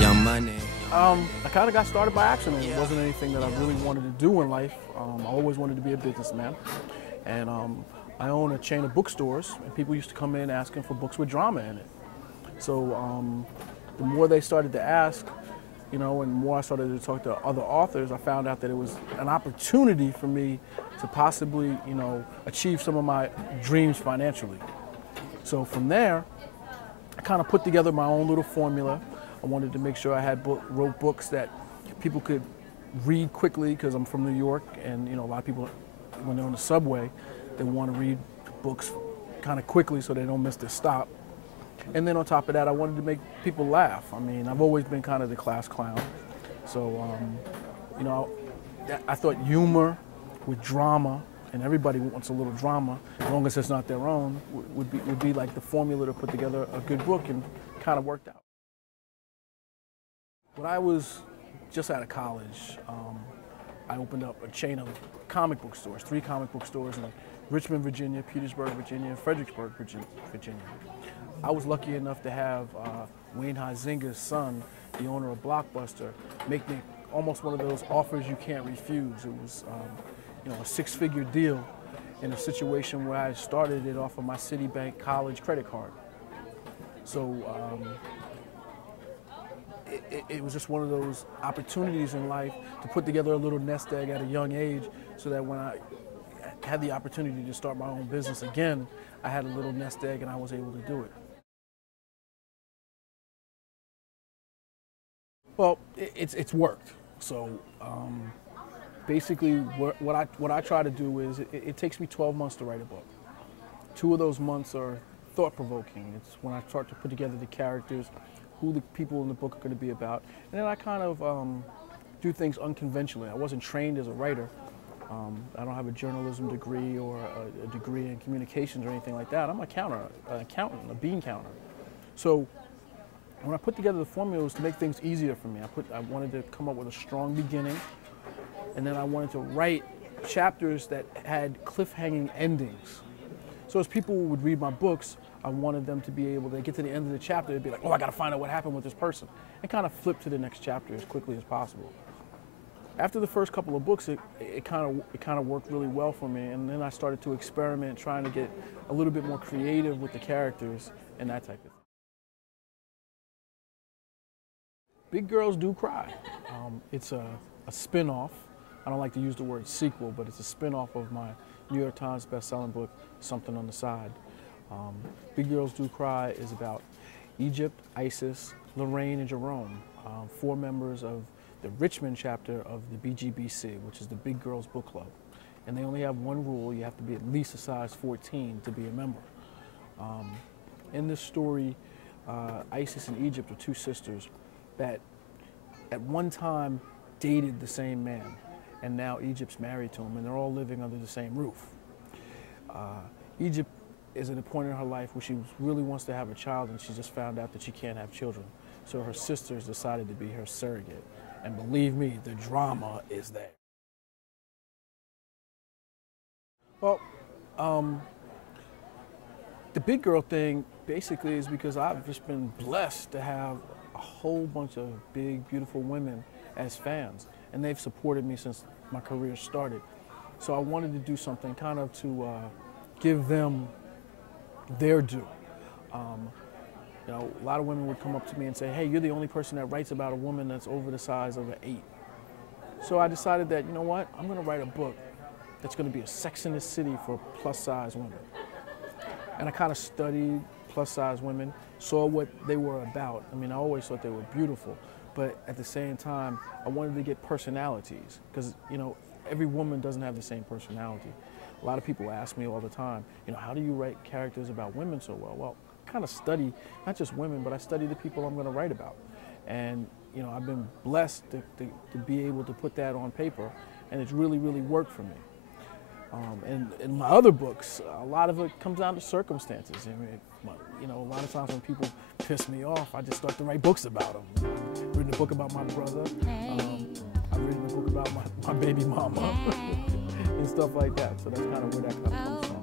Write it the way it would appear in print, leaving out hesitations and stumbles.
Young money. I kind of got started by accident. It wasn't anything that I really wanted to do in life. I always wanted to be a businessman. And I own a chain of bookstores, and people used to come in asking for books with drama in it. So the more they started to ask, and the more I started to talk to other authors, I found out that it was an opportunity for me to possibly, achieve some of my dreams financially. So from there, I kind of put together my own little formula. I wanted to make sure I wrote books that people could read quickly, because I'm from New York, and a lot of people, when they're on the subway, they want to read books kind of quickly so they don't miss their stop. And then on top of that, I wanted to make people laugh. I mean, I've always been kind of the class clown. So, I thought humor with drama, and everybody wants a little drama, as long as it's not their own, would be like the formula to put together a good book, and kind of worked out. When I was just out of college, I opened up a chain of comic book stores, 3 comic book stores in Richmond, Virginia, Petersburg, Virginia, and Fredericksburg, Virginia. I was lucky enough to have Wayne Huizinga's son, the owner of Blockbuster, make me almost one of those offers you can't refuse. It was a 6-figure deal in a situation where I started it off of my Citibank college credit card. So it was just one of those opportunities in life to put together a little nest egg at a young age, so that when I had the opportunity to start my own business again, I had a little nest egg and I was able to do it. Well, it's worked. So basically what I try to do is, it takes me 12 months to write a book. 2 of those months are thought-provoking. It's when I start to put together the characters, who the people in the book are going to be about. And then I kind of do things unconventionally. I wasn't trained as a writer. I don't have a journalism degree or a degree in communications or anything like that. I'm an accountant, a bean counter. So when I put together the formula, it was to make things easier for me. I wanted to come up with a strong beginning, and then I wanted to write chapters that had cliffhanging endings. So as people would read my books, I wanted them to be able to get to the end of the chapter and be like, oh, I got to find out what happened with this person, and kind of flip to the next chapter as quickly as possible. After the first couple of books, it kind of worked really well for me, and then I started to experiment, trying to get a little bit more creative with the characters and that type of thing. Big Girls Do Cry. It's a spin-off. I don't like to use the word sequel, but it's a spin-off of my New York Times best-selling book, Something on the Side. Big Girls Do Cry is about Egypt, Isis, Lorraine, and Jerome, 4 members of the Richmond chapter of the BGBC, which is the Big Girls Book Club. And they only have one rule: you have to be at least a size 14 to be a member. In this story, Isis and Egypt are 2 sisters that at one time dated the same man, and now Egypt's married to him, and they're all living under the same roof. Egypt is at a point in her life where she really wants to have a child, and she just found out that she can't have children. So her sisters decided to be her surrogate. And believe me, the drama is there. Well, the big girl thing basically is because I've just been blessed to have a whole bunch of big, beautiful women as fans, and they've supported me since my career started. So I wanted to do something kind of to give them their due. A lot of women would come up to me and say, hey, you're the only person that writes about a woman that's over the size of an 8. So I decided that, you know what, I'm going to write a book that's going to be a Sex in the City for plus-size women. And I kind of studied plus-size women, saw what they were about. I mean, I always thought they were beautiful, but at the same time, I wanted to get personalities, because, every woman doesn't have the same personality. A lot of people ask me all the time, how do you write characters about women so well? Well, I kind of study, not just women, but I study the people I'm going to write about. And, I've been blessed to be able to put that on paper, and it's really, really worked for me. And in my other books, a lot of it comes down to circumstances. I mean, a lot of times when people piss me off, I just start to write books about them. I've written a book about my brother. I've written a book about my baby mama and stuff like that. So that's kind of where that comes from.